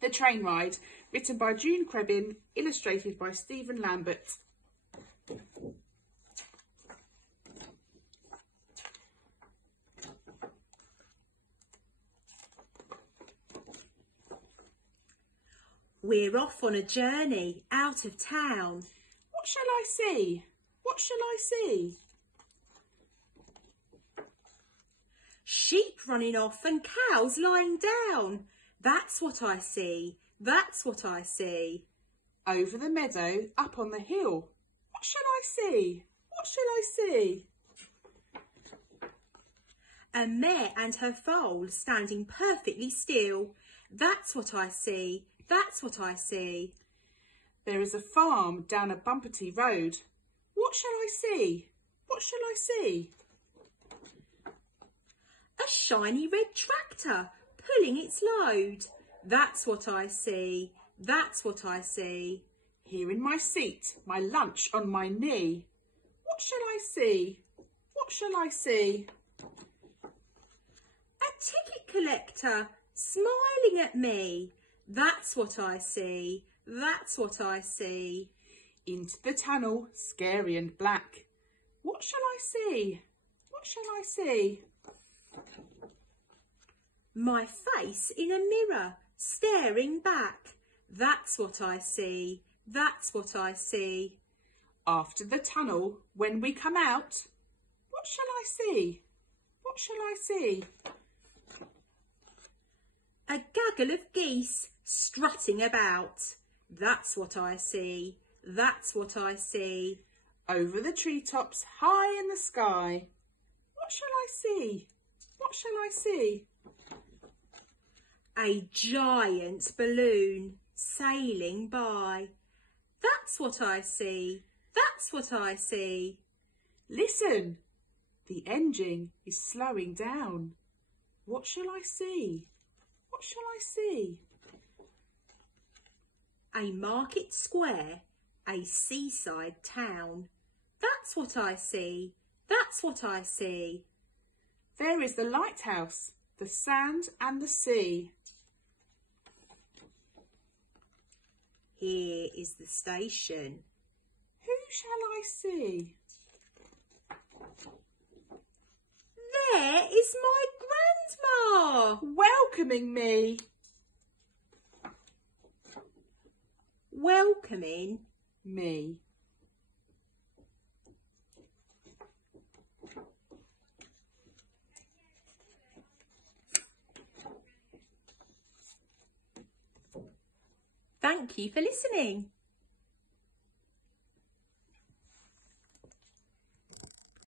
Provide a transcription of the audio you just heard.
The Train Ride, written by June Crebin, illustrated by Stephen Lambert. We're off on a journey out of town. What shall I see? What shall I see? Sheep running off and cows lying down. That's what I see. That's what I see. Over the meadow, up on the hill. What shall I see? What shall I see? A mare and her foal standing perfectly still. That's what I see. That's what I see. There is a farm down a bumpety road. What shall I see? What shall I see? A shiny red tractor pulling its load. That's what I see. That's what I see. Here in my seat, my lunch on my knee. What shall I see? What shall I see? A ticket collector smiling at me. That's what I see. That's what I see. Into the tunnel, scary and black. What shall I see? What shall I see? My face in a mirror, staring back. That's what I see. That's what I see. After the tunnel, when we come out, what shall I see? What shall I see? A gaggle of geese strutting about. That's what I see. That's what I see. Over the treetops, high in the sky. What shall I see? What shall I see? A giant balloon sailing by. That's what I see. That's what I see. Listen, the engine is slowing down. What shall I see? What shall I see? A market square, a seaside town. That's what I see. That's what I see. There is the lighthouse, the sand and the sea. Here is the station. Who shall I see? There is my grandma, welcoming me. Welcoming me. Thank you for listening.